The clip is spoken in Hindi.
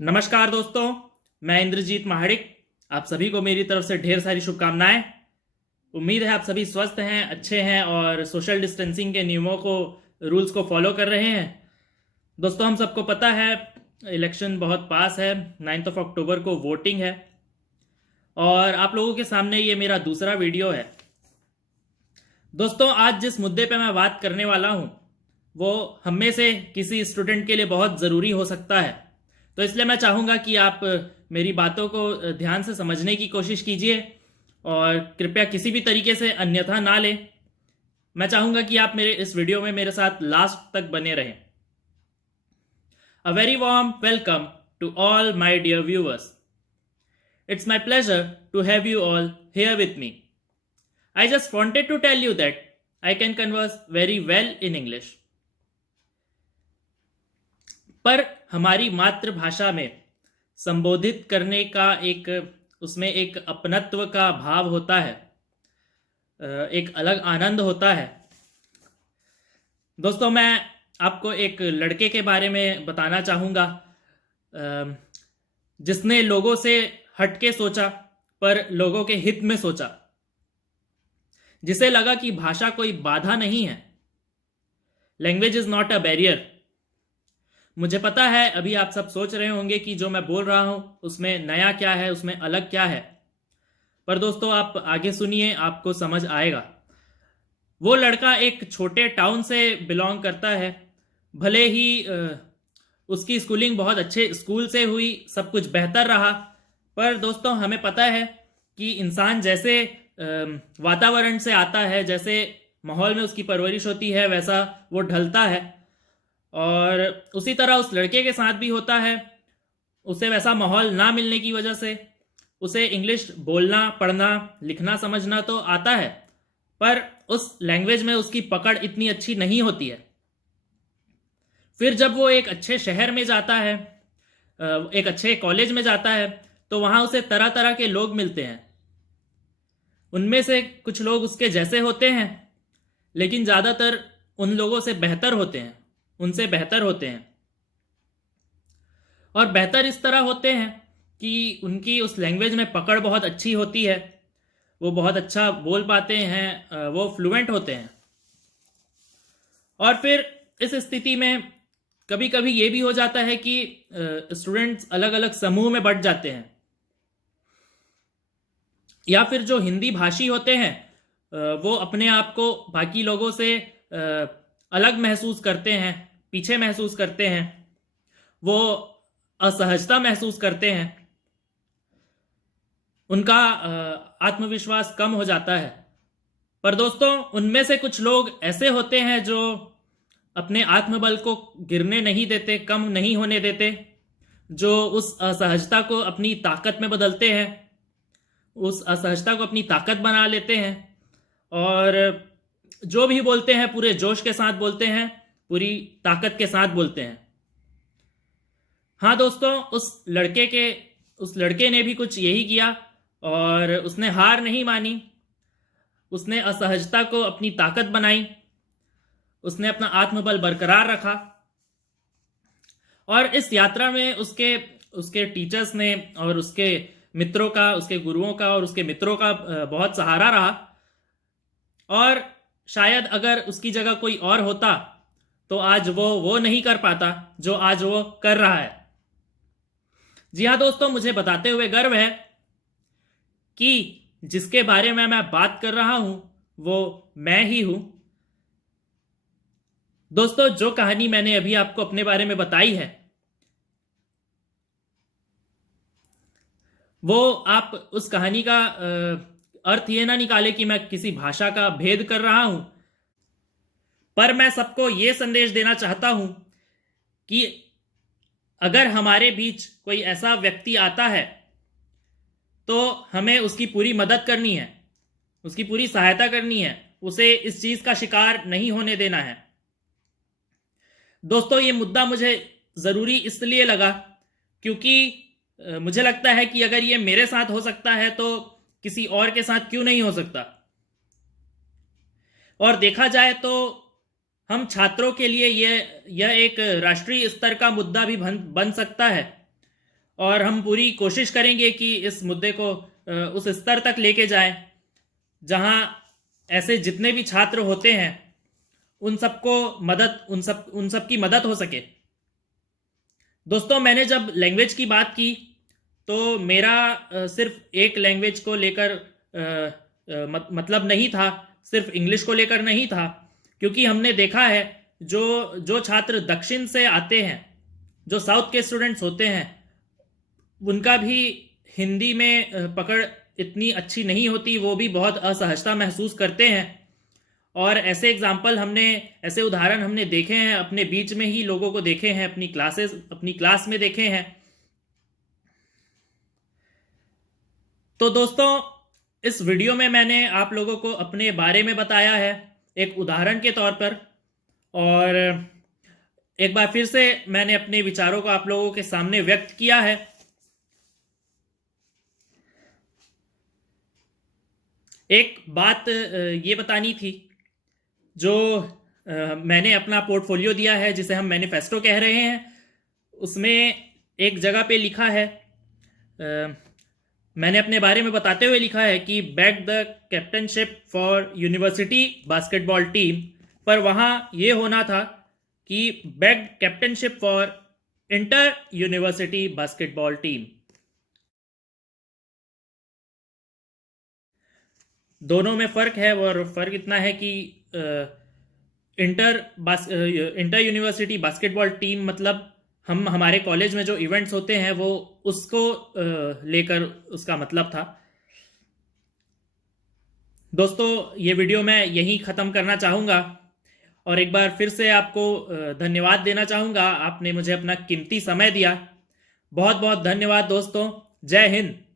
नमस्कार दोस्तों, मैं इंद्रजीत महाडिक। आप सभी को मेरी तरफ से ढेर सारी शुभकामनाएं। उम्मीद है आप सभी स्वस्थ हैं, अच्छे हैं और सोशल डिस्टेंसिंग के नियमों को, रूल्स को फॉलो कर रहे हैं। दोस्तों, हम सबको पता है इलेक्शन बहुत पास है। 9 अक्टूबर को वोटिंग है और आप लोगों के सामने ये मेरा दूसरा वीडियो है। दोस्तों, आज जिस मुद्दे पे मैं बात करने वाला हूँ वो हम में से किसी स्टूडेंट के लिए बहुत ज़रूरी हो सकता है। तो इसलिए मैं चाहूँगा कि आप मेरी बातों को ध्यान से समझने की कोशिश कीजिए और कृपया किसी भी तरीके से अन्यथा ना लें। मैं चाहूँगा कि आप मेरे इस वीडियो में मेरे साथ लास्ट तक बने रहें। A very warm welcome to all my dear viewers. It's my pleasure to have you all here with me. I just wanted to tell you that I can converse very well in English. पर हमारी मातृभाषा में संबोधित करने का उसमें एक अपनत्व का भाव होता है, एक अलग आनंद होता है। दोस्तों, मैं आपको एक लड़के के बारे में बताना चाहूँगा जिसने लोगों से हटके सोचा पर लोगों के हित में सोचा, जिसे लगा कि भाषा कोई बाधा नहीं है। Language is not a barrier. मुझे पता है अभी आप सब सोच रहे होंगे कि जो मैं बोल रहा हूं उसमें नया क्या है, उसमें अलग क्या है। पर दोस्तों, आप आगे सुनिए, आपको समझ आएगा। वो लड़का एक छोटे टाउन से बिलोंग करता है। भले ही उसकी स्कूलिंग बहुत अच्छे स्कूल से हुई, सब कुछ बेहतर रहा, पर दोस्तों हमें पता है कि इंसान जैसे वातावरण से आता है, जैसे माहौल में उसकी परवरिश होती है, वैसा वो ढलता है। और उसी तरह उस लड़के के साथ भी होता है। उसे वैसा माहौल ना मिलने की वजह से उसे इंग्लिश बोलना, पढ़ना, लिखना, समझना तो आता है, पर उस लैंग्वेज में उसकी पकड़ इतनी अच्छी नहीं होती है। फिर जब वो एक अच्छे शहर में जाता है, एक अच्छे कॉलेज में जाता है, तो वहाँ उसे तरह तरह के लोग मिलते हैं। उनमें से कुछ लोग उसके जैसे होते हैं, लेकिन ज़्यादातर उन लोगों से बेहतर होते हैं, उनसे बेहतर होते हैं। और बेहतर इस तरह होते हैं कि उनकी उस लैंग्वेज में पकड़ बहुत अच्छी होती है, वो बहुत अच्छा बोल पाते हैं, वो फ्लुएंट होते हैं। और फिर इस स्थिति में कभी कभी ये भी हो जाता है कि स्टूडेंट्स अलग अलग समूह में बंट जाते हैं, या फिर जो हिंदी भाषी होते हैं वो अपने आप को बाकी लोगों से अलग महसूस करते हैं, पीछे महसूस करते हैं, वो असहजता महसूस करते हैं, उनका आत्मविश्वास कम हो जाता है। पर दोस्तों, उनमें से कुछ लोग ऐसे होते हैं जो अपने आत्मबल को गिरने नहीं देते, कम नहीं होने देते, जो उस असहजता को अपनी ताकत में बदलते हैं, उस असहजता को अपनी ताकत बना लेते हैं और जो भी बोलते हैं पूरे जोश के साथ बोलते हैं, पूरी ताकत के साथ बोलते हैं। हाँ दोस्तों, उस लड़के ने भी कुछ यही किया और उसने हार नहीं मानी। उसने असहजता को अपनी ताकत बनाई, उसने अपना आत्मबल बरकरार रखा। और इस यात्रा में उसके उसके टीचर्स ने और उसके मित्रों का, उसके गुरुओं का और उसके मित्रों का बहुत सहारा रहा। और शायद अगर उसकी जगह कोई और होता तो आज वो नहीं कर पाता जो आज वो कर रहा है। जी हाँ दोस्तों, मुझे बताते हुए गर्व है कि जिसके बारे में मैं बात कर रहा हूं वो मैं ही हूं। दोस्तों, जो कहानी मैंने अभी आपको अपने बारे में बताई है, वो आप उस कहानी का अर्थ ये ना निकाले कि मैं किसी भाषा का भेद कर रहा हूं, पर मैं सबको ये संदेश देना चाहता हूं कि अगर हमारे बीच कोई ऐसा व्यक्ति आता है तो हमें उसकी पूरी मदद करनी है, उसकी पूरी सहायता करनी है, उसे इस चीज का शिकार नहीं होने देना है। दोस्तों, ये मुद्दा मुझे जरूरी इसलिए लगा क्योंकि मुझे लगता है कि अगर ये मेरे साथ हो सकता है तो किसी और के साथ क्यों नहीं हो सकता। और देखा जाए तो हम छात्रों के लिए यह एक राष्ट्रीय स्तर का मुद्दा भी बन सकता है। और हम पूरी कोशिश करेंगे कि इस मुद्दे को उस स्तर तक लेके जाएं जहां ऐसे जितने भी छात्र होते हैं उन सब की मदद हो सके। दोस्तों, मैंने जब लैंग्वेज की बात की तो मेरा सिर्फ एक लैंग्वेज को लेकर मतलब नहीं था, सिर्फ इंग्लिश को लेकर नहीं था, क्योंकि हमने देखा है जो जो छात्र दक्षिण से आते हैं, जो साउथ के स्टूडेंट्स होते हैं, उनका भी हिंदी में पकड़ इतनी अच्छी नहीं होती, वो भी बहुत असहजता महसूस करते हैं। और ऐसे ऐसे उदाहरण हमने देखे हैं, अपने बीच में ही लोगों को देखे हैं, अपनी क्लास में देखे हैं। तो दोस्तों, इस वीडियो में मैंने आप लोगों को अपने बारे में बताया है एक उदाहरण के तौर पर, और एक बार फिर से मैंने अपने विचारों को आप लोगों के सामने व्यक्त किया है। एक बात ये बतानी थी, जो मैंने अपना पोर्टफोलियो दिया है, जिसे हम मैनिफेस्टो कह रहे हैं, उसमें एक जगह पे लिखा है, मैंने अपने बारे में बताते हुए लिखा है कि back the captainship for university basketball team, पर वहाँ ये होना था कि back captainship for inter university basketball team. दोनों में फ़र्क है, और फ़र्क इतना है कि इंटर यूनिवर्सिटी बास्केटबॉल टीम मतलब हम हमारे कॉलेज में जो इवेंट्स होते हैं वो उसको लेकर उसका मतलब था। दोस्तों, ये वीडियो मैं यहीं ख़त्म करना चाहूँगा, और एक बार फिर से आपको धन्यवाद देना चाहूँगा। आपने मुझे अपना कीमती समय दिया, बहुत बहुत धन्यवाद दोस्तों। जय हिंद।